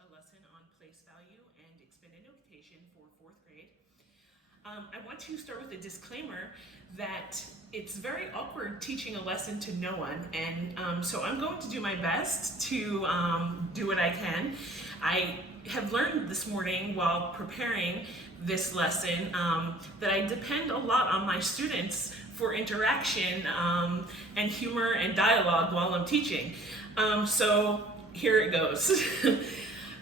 a lesson on place value and expanded notation for fourth grade. I want to start with a disclaimer that it's very awkward teaching a lesson to no one, and so I'm going to do my best to do what I can. I have learned this morning while preparing this lesson that I depend a lot on my students for interaction and humor and dialogue while I'm teaching. So here it goes.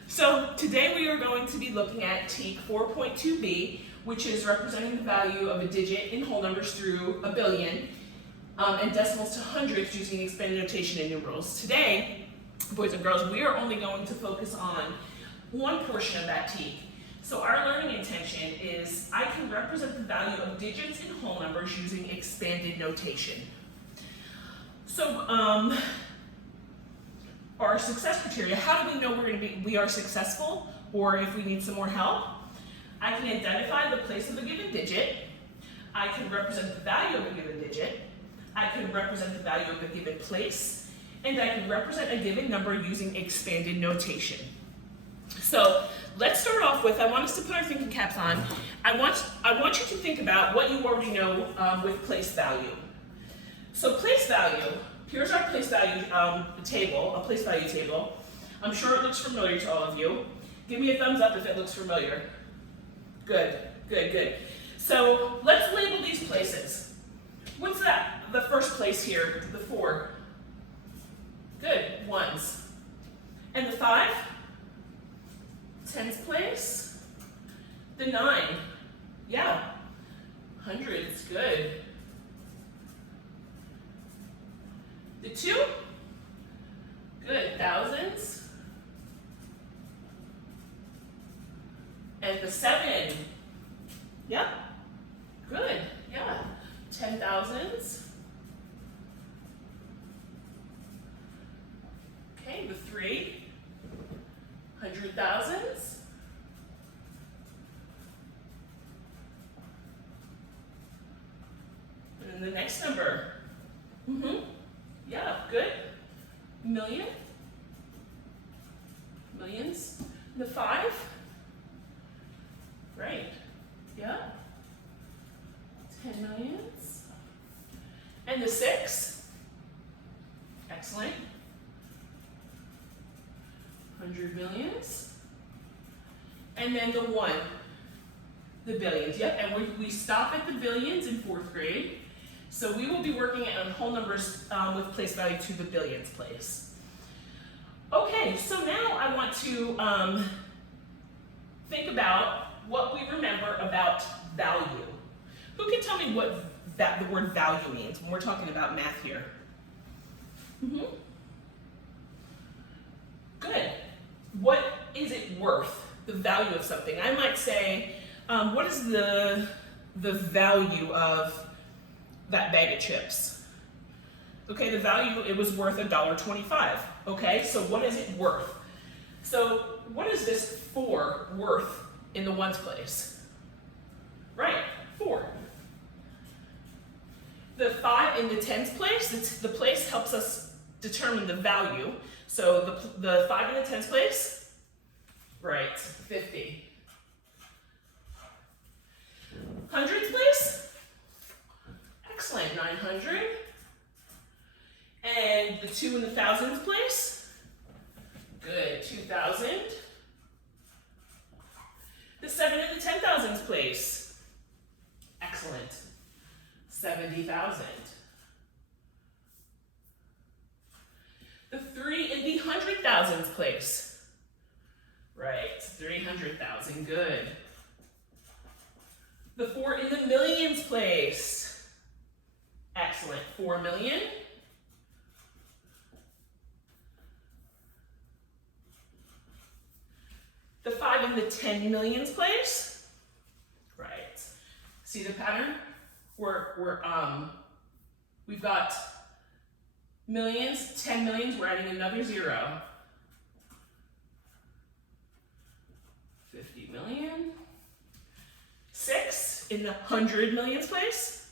So today we are going to be looking at TEAC 4.2b, which is representing the value of a digit in whole numbers through a billion, and decimals to hundreds using expanded notation and numerals. Today, boys and girls, we are only going to focus on one portion of that TEAC. So our learning intention is I can represent the value of digits in whole numbers using expanded notation. So our success criteria, how do we know we are successful, or if we need some more help? I can identify the place of a given digit. I can represent the value of a given digit. I can represent the value of a given place. And I can represent a given number using expanded notation. So let's start off with, I want us to put our thinking caps on. I want you to think about what you already know with place value. So place value, here's our place value table, a place value table. I'm sure it looks familiar to all of you. Give me a thumbs up if it looks familiar. Good, good, good. So let's label these places. What's that? The first place here, the 4. Good, ones. And the 5? Tens place. The 9, yeah. Hundreds, good. The 2? Good, thousands. And the 7, yep, good, yeah. 10,000s. Okay, the 3, 100,000s. And then the next number, yeah, good. Million, millions. The 5. Great. Yeah. 10 millions. And the 6. Excellent. 100 millions. And then the 1. The billions. Yep. And we stop at the billions in fourth grade. So we will be working on whole numbers with place value to the billions place. Okay. So now I want to think about what we remember about value. Who can tell me what the word value means when we're talking about math here? Good. What is it worth, the value of something? I might say, what is the value of that bag of chips? Okay, the value, it was worth $1.25. Okay, so what is it worth? So what is this 4 worth in the ones place? Right, 4. The 5 in the tens place, the place helps us determine the value. So the 5 in the tens place, right, 50. Hundreds place, excellent, 900. And the 2 in the thousands place, good, 2,000. The 7 in the 10,000s place, excellent, 70,000. The 3 in the 100,000s place, right, 300,000, good. The 4 in the millions place, excellent, 4 million. The 5 in the 10 millions place, right. See the pattern? We've got millions, 10 millions, we're adding another 0. 50 million. 6 in the 100 millions place,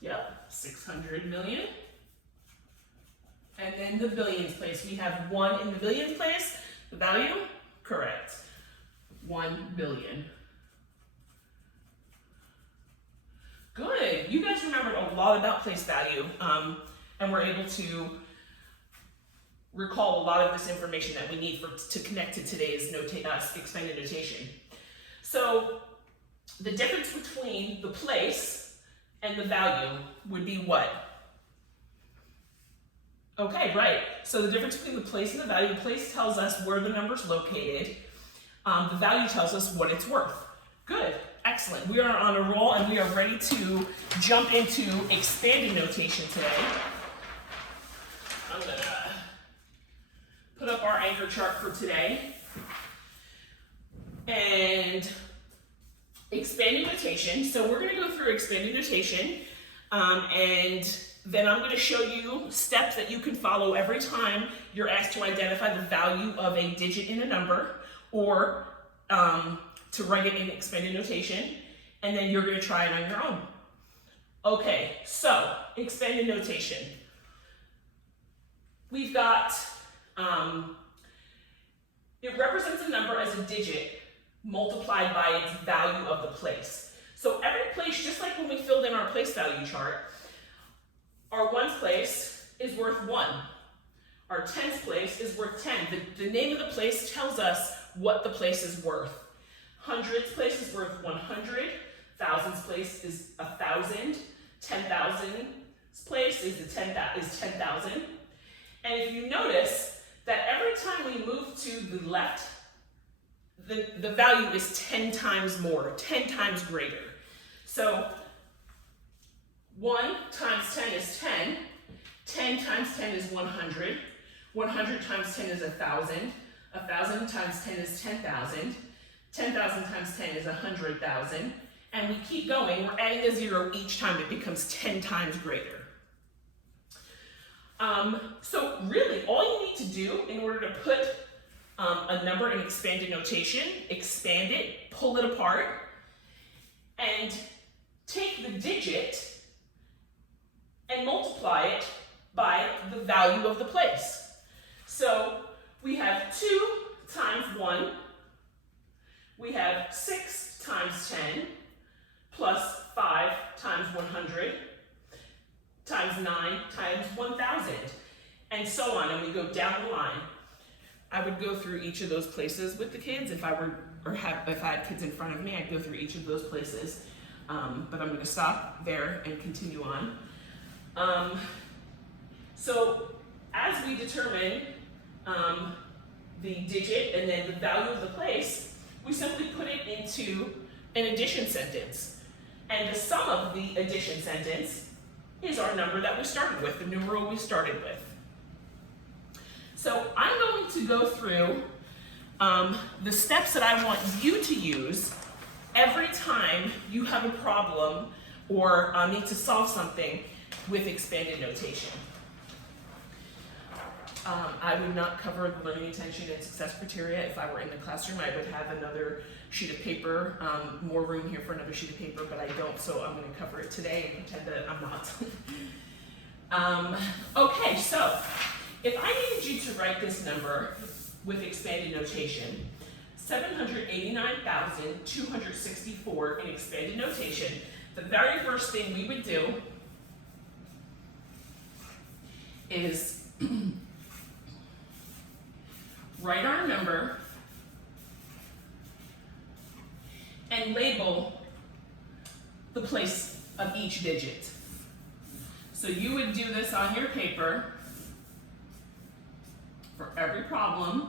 yep, 600 million. And then the billions place, we have 1 in the billions place, the value, Correct. 1 billion. Good. You guys remembered a lot about place value, and were able to recall a lot of this information that we need to connect to today's expanded notation. So the difference between the place and the value would be what? Okay, right. So the difference between the place and the value, the place tells us where the number's located. The value tells us what it's worth. Good, excellent. We are on a roll and we are ready to jump into expanded notation today. I'm gonna put up our anchor chart for today. And expanded notation. So we're gonna go through expanded notation, and then I'm gonna show you steps that you can follow every time you're asked to identify the value of a digit in a number, or to write it in expanded notation, and then you're gonna try it on your own. Okay, so expanded notation. We've got, it represents a number as a digit multiplied by its value of the place. So every place, just like when we filled in our place value chart, our ones place is worth 1. Our tens place is worth 10. The name of the place tells us what the place is worth. Hundreds place is worth 100. Thousands place is 1,000. 10,000 place is 10,000. And if you notice that every time we move to the left, the value is 10 times more, 10 times greater. So 1 times 10 is 10. 10 times 10 is 100. 100 times 10 is 1,000. 1,000 times 10 is 10,000. 10,000 times 10 is 100,000. And we keep going. We're adding a 0 each time it becomes 10 times greater. So really, all you need to do in order to put a number in expanded notation, expand it, pull it apart, and take the digit and multiply it by the value of the place. So we have 2 times 1, we have 6 times 10, plus 5 times 100, times 9 times 1,000, and so on, and we go down the line. I would go through each of those places with the kids. If I had kids in front of me, I'd go through each of those places. But I'm going to stop there and continue on. So as we determine the digit and then the value of the place, we simply put it into an addition sentence. And the sum of the addition sentence is our number that we started with, the numeral we started with. So I'm going to go through the steps that I want you to use every time you have a problem or need to solve something with expanded notation. I would not cover the learning intention and success criteria. If I were in the classroom, I would have another sheet of paper, more room here for another sheet of paper, but I don't, so I'm going to cover it today and pretend that I'm not. Okay, so if I needed you to write this number with expanded notation, 789,264 in expanded notation, the very first thing we would do is write our number and label the place of each digit. So you would do this on your paper for every problem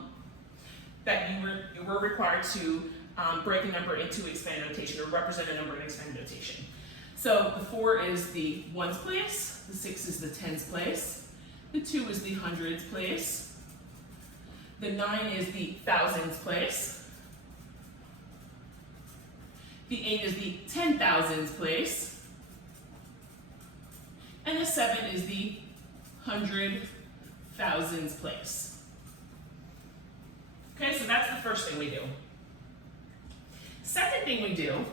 that you were required to break a number into expanded notation or represent a number in expanded notation. So the 4 is the ones place, the 6 is the tens place, the 2 is the hundreds place, the 9 is the thousands place, the 8 is the 10,000s place, and the 7 is the 100,000s place. Okay, so that's the first thing we do. Second thing we do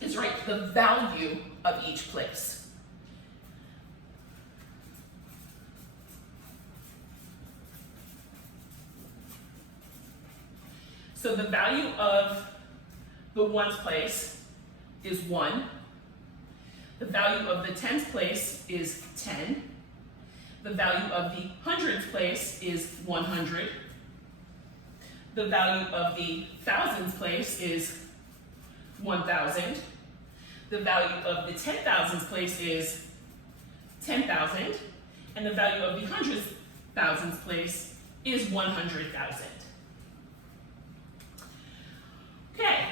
is write the value of each place. So the value of the ones place is 1. The value of the tens place is 10. The value of the hundreds place is 100. The value of the thousands place is 1,000. The value of the 10,000s place is 10,000. And the value of the hundreds thousands place is 100,000. Okay,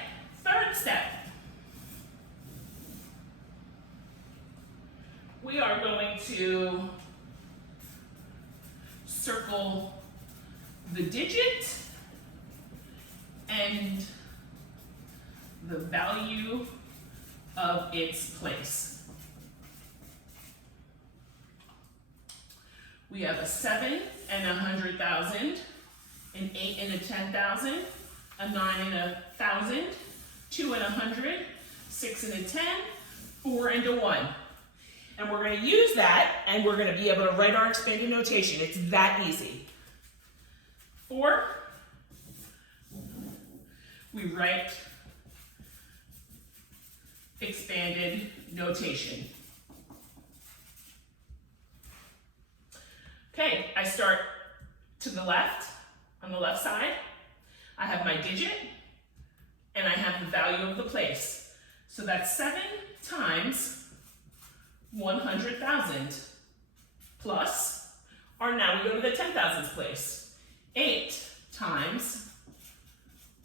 third step. We are going to circle the digit and the value of its place. We have a 7 and 100,000, an 8 and a 10,000, a 9 and a 1,000, 2 and 100, 6 and a 10, 4 and a 1. And we're going to use that, and we're going to be able to write our expanded notation. It's that easy. 4, we write expanded notation. Okay, I start to the left, on the left side. I have my digit, and I have the value of the place. So that's 7 times 100,000 plus, or now we go to the 10,000s place. 8 times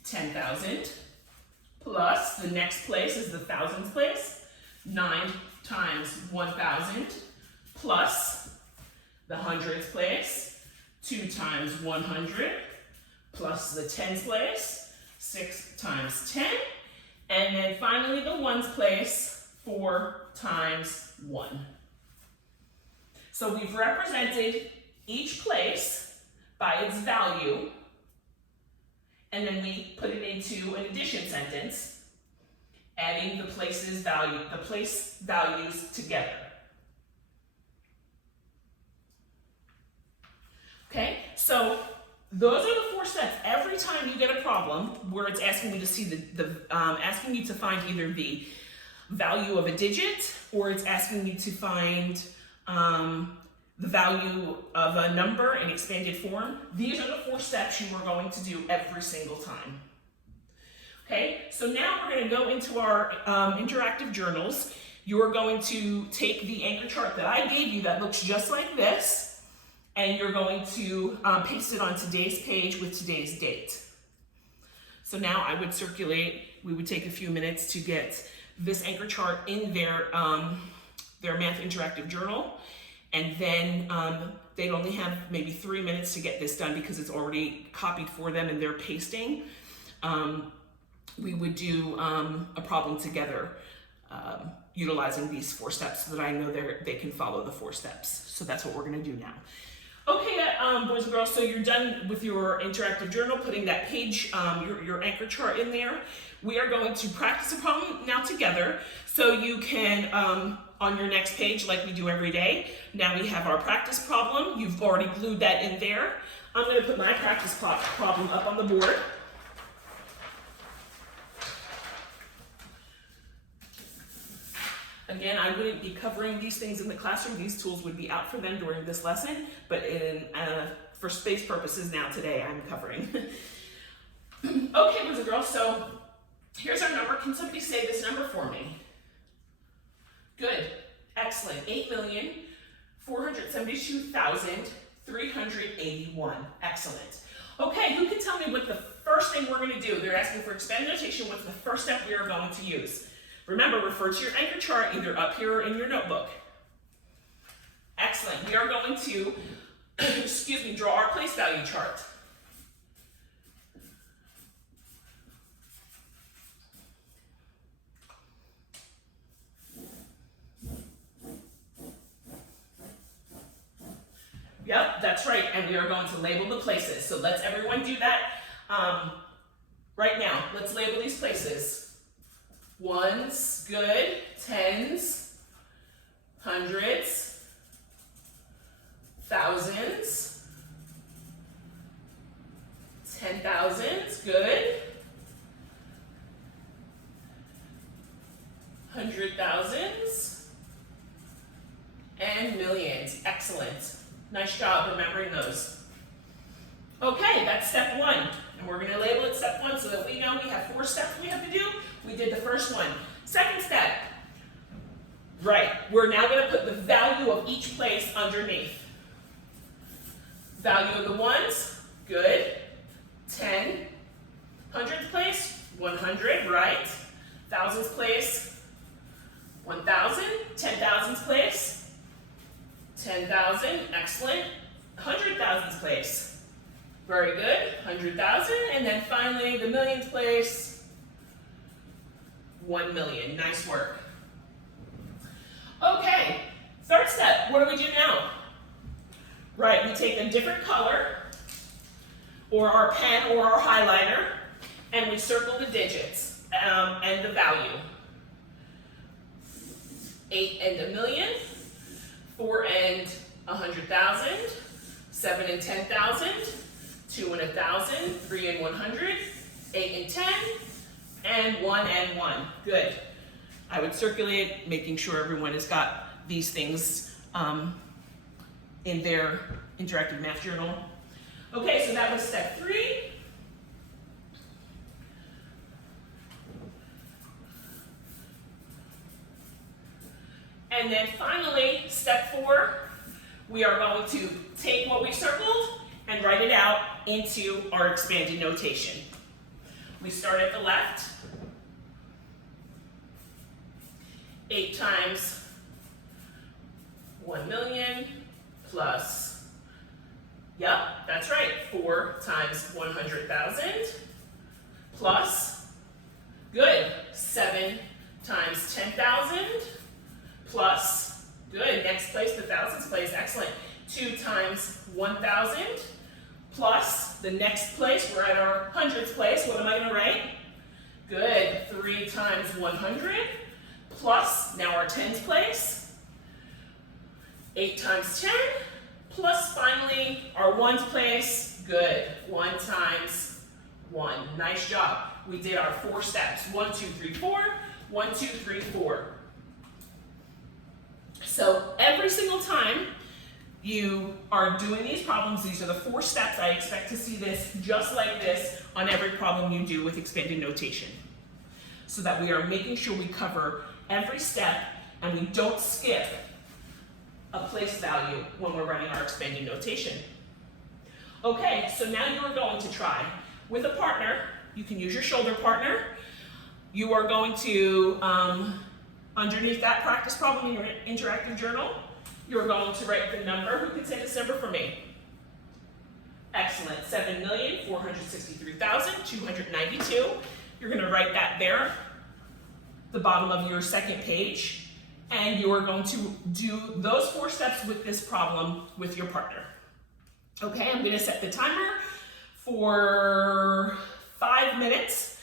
10,000 plus, the next place is the thousands place. 9 times 1,000 plus the hundreds place. 2 times 100 plus the tens place. 6 times 10. And then finally the ones place, 4 times 1. So we've represented each place by its value, and then we put it into an addition sentence, adding the place values together. Okay, so those are the 4 steps. Every time you get a problem where it's asking you to see asking you to find either the value of a digit, or it's asking you to find the value of a number in expanded form, these are the 4 steps you are going to do every single time. Okay, so now we're going to go into our interactive journals. You are going to take the anchor chart that I gave you that looks just like this, and you're going to paste it on today's page with today's date. So now I would circulate, we would take a few minutes to get this anchor chart in their math interactive journal, and then they'd only have maybe 3 minutes to get this done because it's already copied for them and they're pasting. We would do a problem together utilizing these 4 steps so that I know they can follow the 4 steps. So that's what we're going to do now. Okay, boys and girls, so you're done with your interactive journal, putting that page, your anchor chart in there. We are going to practice a problem now together, so you can, on your next page, like we do every day, now we have our practice problem. You've already glued that in there. I'm going to put my practice problem up on the board. Again, I wouldn't be covering these things in the classroom. These tools would be out for them during this lesson, but for space purposes now today, I'm covering. Okay, boys and girls, so here's our number. Can somebody say this number for me? Good, excellent. 8,472,381. Excellent. Okay, who can tell me what the first thing we're going to do? They're asking for expanded notation. What's the first step we are going to use? Remember, refer to your anchor chart either up here or in your notebook. Excellent. We are going to, draw our place value chart. Yep, that's right, and we are going to label the places. So let's everyone do that right now. Let's label these places. Ones, good. Tens, hundreds, thousands, 10,000s, good. thousands, and millions. Excellent. Nice job remembering those. Okay, that's step one. And we're going to label it step one so that we know we have 4 steps we have to do. We did the first one. Second step. Right, we're now going to put the value of each place underneath. Value of the ones, good. 10. Hundredths place, 100, right. Thousands place, 1,000. 10,000s place, 10,000, excellent. 100,000s place, very good. 100,000, and then finally the millions place, 1 million. Nice work. Okay, third step, what do we do now? Right, we take a different color, or our pen or our highlighter, and we circle the digits and the value. 8 and a million, 4 and 100,000, 7 and 10,000, 2 and 1,000, 3 and 100, 8 and 10, and 1 and 1. Good. I would circulate, making sure everyone has got these things in their interactive math journal. Okay, so that was step 3. And then finally, step 4, we are going to take what we circled and write it out into our expanded notation. We start at the left. 8 times 1 million plus, yep, that's right, 4 times 100,000 plus, good, 7 times 10,000 plus, good, next place, the thousands place, excellent, 2 times 1,000 plus, the next place, we're at our hundredths place, what am I going to write? Good, 3 times 100 plus, now our tens place, 8 times 10, plus finally our ones place, good, 1 times 1. Nice job. We did our 4 steps, 1, 2, 3, 4, 1, 2, 3, 4. So every single time you are doing these problems, these are the 4 steps. I expect to see this just like this on every problem you do with expanded notation, so that we are making sure we cover every step and we don't skip a place value when we're running our expanded notation. Okay, so now you are going to try with a partner. You can use your shoulder partner. You are going to, underneath that practice problem in your interactive journal, you're going to write the number. Who can say this number for me? Excellent, 7,463,292. You're going to write that there, the bottom of your second page, and you are going to do those 4 steps with this problem with your partner. Okay, I'm going to set the timer for 5 minutes.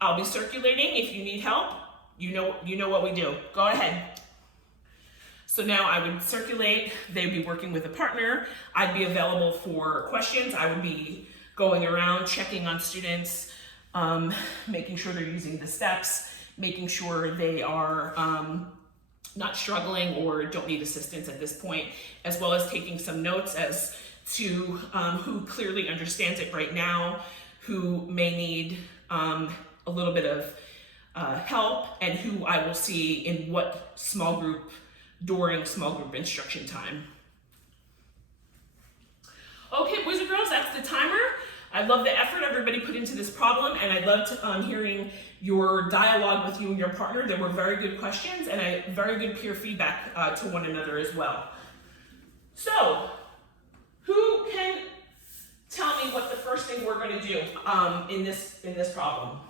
I'll be circulating. If you need help, you know what we do. Go ahead. So now I would circulate. They'd be working with a partner. I'd be available for questions. I would be going around checking on students, making sure they're using the steps, making sure they are not struggling or don't need assistance at this point, as well as taking some notes as to who clearly understands it right now, who may need a little bit of help, and who I will see in what small group during small group instruction time. Okay, boys and girls, that's the timer. I love the effort everybody put into this problem, and I loved hearing your dialogue with you and your partner. There were very good questions and a very good peer feedback to one another as well. So, who can tell me what the first thing we're going to do in this problem?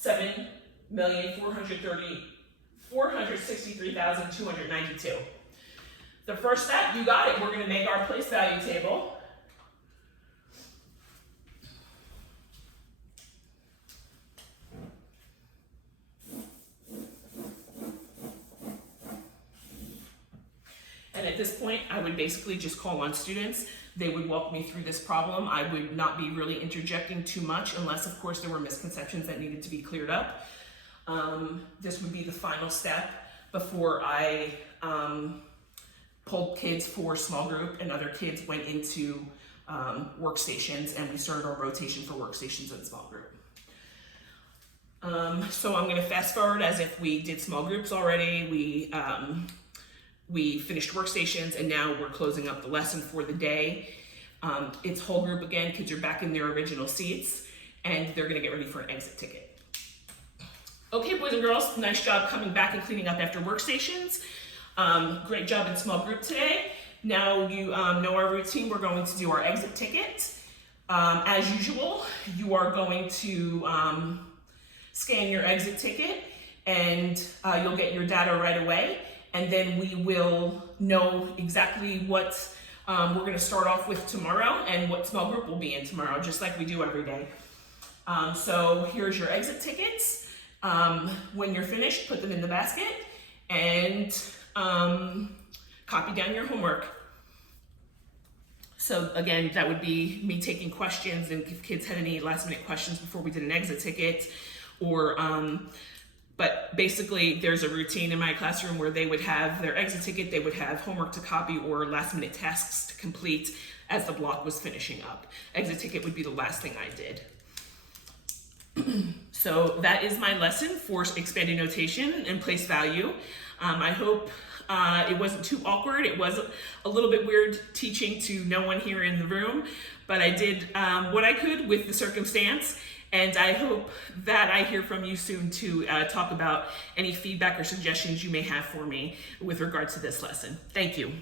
7,463,292. The first step, you got it. We're going to make our place value table. And at this point, I would basically just call on students. They would walk me through this problem. I would not be really interjecting too much unless, of course, there were misconceptions that needed to be cleared up. This would be the final step before I pulled kids for small group and other kids went into workstations, and we started our rotation for workstations and small group. So I'm going to fast forward as if we did small groups already. We finished workstations, and now we're closing up the lesson for the day. It's whole group again. Kids are back in their original seats, and they're going to get ready for an exit ticket. Okay, boys and girls, nice job coming back and cleaning up after workstations. Great job in small group today. Now you know our routine. We're going to do our exit ticket. As usual, you are going to scan your exit ticket, and you'll get your data right away. And then we will know exactly what we're going to start off with tomorrow and what small group will be in tomorrow, just like we do every day. So here's your exit tickets. When you're finished, put them in the basket and copy down your homework. So again, that would be me taking questions, and if kids had any last minute questions before we did an exit ticket, or but basically there's a routine in my classroom where they would have their exit ticket, they would have homework to copy or last minute tasks to complete as the block was finishing up. Exit ticket would be the last thing I did. So that is my lesson for expanded notation and place value. I hope it wasn't too awkward. It was a little bit weird teaching to no one here in the room, but I did what I could with the circumstance, and I hope that I hear from you soon to talk about any feedback or suggestions you may have for me with regard to this lesson. Thank you.